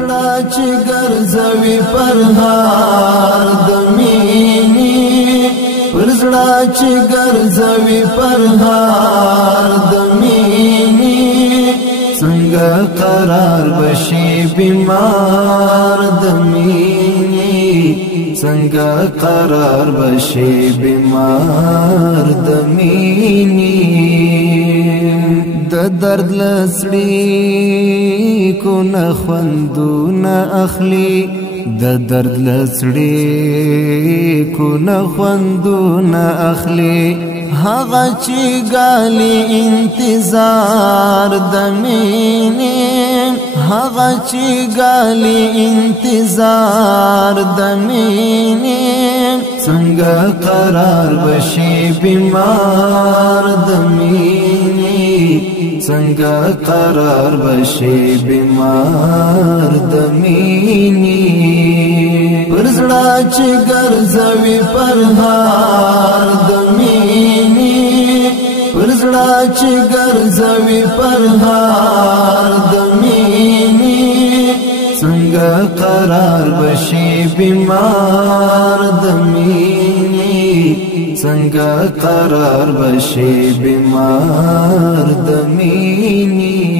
پرزړه چې ګرځوي پرهار د مینې پرزړه چې ګرځوي پرهار د مینې څنګه قرار بشي بیمار د مینې څنګه قرار بشي بیمار د مینې د درد لسړي کو نه خوندونه اخلي د درد لسړي کو نه خوندونه اخلي هغه چې ګالي انتظار د مینې هغه چې ګالي انتظار د مینې څنګه قرار بشي بیمار د مینې څنګه قرار بشي بیمار د مینې پرزړه چې ګرځوي پرهار د مینې پرزړه چې ګرځوي پرهار د مینې څنګه قرار بشي بیمار د مینې څنګه قرار بشي بیمار د مینې